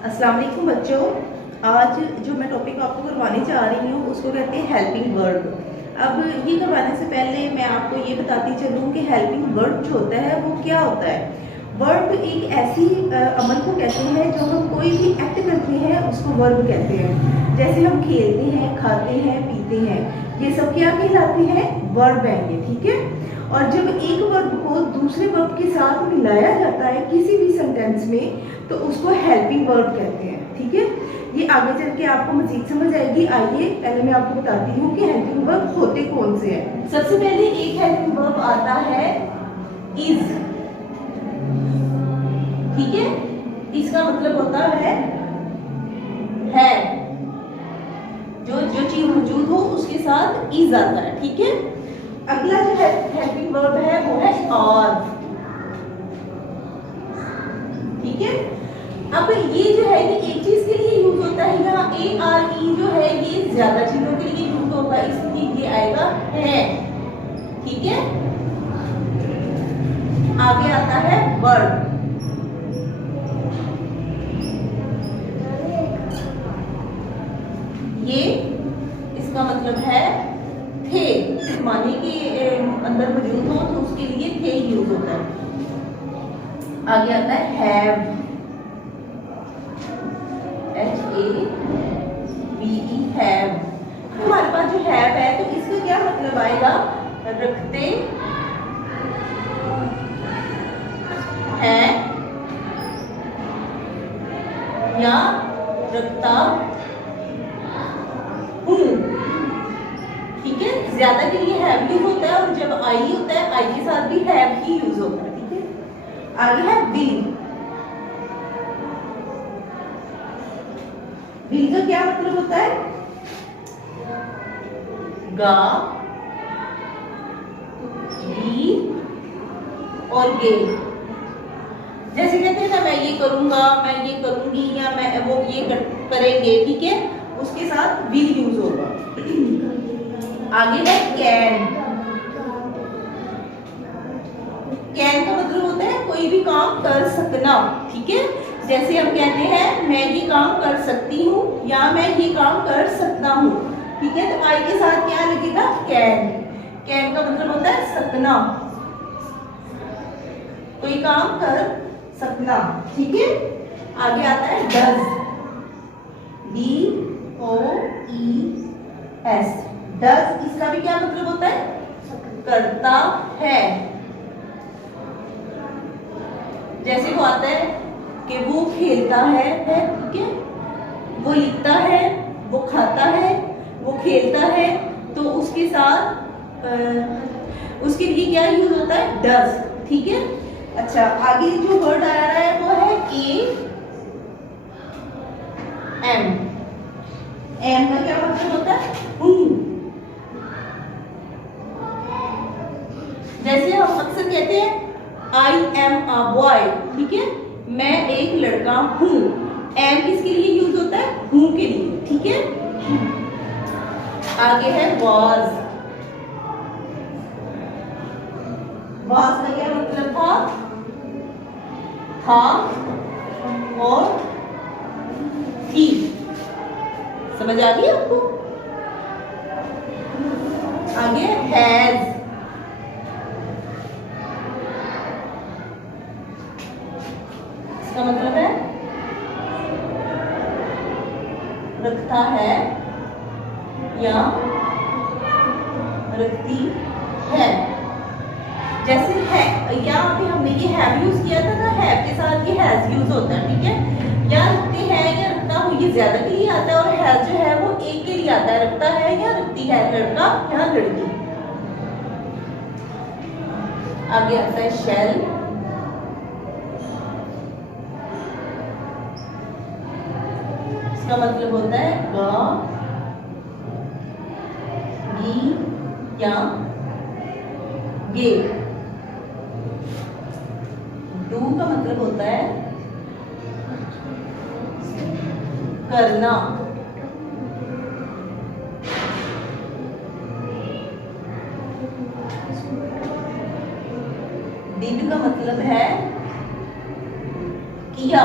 अस्सलाम वालेकुम बच्चों। आज जो मैं टॉपिक आपको करवाने जा रही हूँ उसको कहते हैं हेल्पिंग वर्ब। अब ये करवाने से पहले मैं आपको ये बताती चलूँ कि हेल्पिंग वर्ब जो होता है वो क्या होता है। वर्ब एक ऐसी अमल को कहते हैं जो हम कोई भी एक्ट करते हैं उसको वर्ब कहते हैं। जैसे हम खेलते हैं, खाते हैं, पीते हैं, ये सब क्या कहलाते हैं? वर्ब हैं, ठीक है। और जब एक वर्ब को दूसरे वर्ब के साथ मिलाया जाता है किसी भी सेंटेंस में तो उसको हेल्पिंग वर्ब कहते हैं, ठीक है। ये आगे चल के आपको मजीद समझ आएगी। आइए पहले मैं आपको बताती हूँ कि हेल्पिंग वर्ब होते कौन से हैं। सबसे पहले एक हेल्पिंग वर्ब आता है इज, ठीक है। इसका मतलब होता है जो चीज मौजूद हो उसके साथ इज आता है, ठीक है। अगला जो हेल्पिंग वर्ब है वो है और, ठीक है। अब ये जो है ये एक चीज के लिए यूज होता है, यहाँ ए आर ई जो है ये ज्यादा चीजों के लिए यूज होगा, इसलिए ये आएगा है, ठीक है। आगे आता है वर्ड। ये इसका मतलब है थे, माने के अंदर मौजूद हो तो उसके लिए थे यूज होता है। आगे आता है हैव, HAVE हैव। हमारे पास जो हैव है तो इसका क्या मतलब आएगा? रखते हैं या रखता हूँ, ठीक है। ज्यादा के लिए हैव यूज होता है और जब आई होता है आई के साथ भी हैव ही यूज होता है, ठीक है। आगे है विल। विल का क्या मतलब होता है? गा, गी और गे। जैसे कहते हैं ना मैं ये करूंगा, मैं ये करूंगी या मैं वो ये करेंगे, ठीक है, उसके साथ विल यूज होगा। आगे है कैन। कैन का मतलब होता है कोई भी काम कर सकना, ठीक है। जैसे हम कहते हैं मैं ये काम कर सकती हूँ या मैं ये काम कर सकता हूँ, ठीक है। तो आई के साथ क्या लगेगा? कैन। कैन का मतलब होता है सकना, कोई काम कर सकना, ठीक है। आगे आता है डज, DOES। डज इसका भी क्या मतलब होता है? करता है। जैसे वो आता है कि वो खेलता है, ठीक है। वो लिखता है, वो खाता है, वो खेलता है, तो उसके साथ उसके लिए क्या यूज होता है? डज, ठीक है। अच्छा, आगे जो वर्ड आ रहा है वो है AM। एम का क्या मतलब होता है? हूँ। जैसे हम अक्सर कहते हैं I am a boy, ठीक है, मैं एक लड़का हूँ। एम किसके लिए यूज होता है? हूँ के लिए, ठीक है। आगे है was। was का क्या मतलब था और थी। समझ आ गई आपको? आगे हैज। इसका मतलब है रखता है या रखती है। जैसे है यहाँ पे हमने ये हैव यूज किया था ना, हैव के साथ ये हैज यूज होता है, ठीक है। या रखते हैं या रखता हूँ ये ज्यादा के लिए आता है और हैज जो है वो एक के लिए आता है, रखता है या रखती है, लड़का या लड़की। आगे आता है शेल। इसका मतलब होता है गा, गी या गे। डू का मतलब होता है करना। डिड का मतलब है किया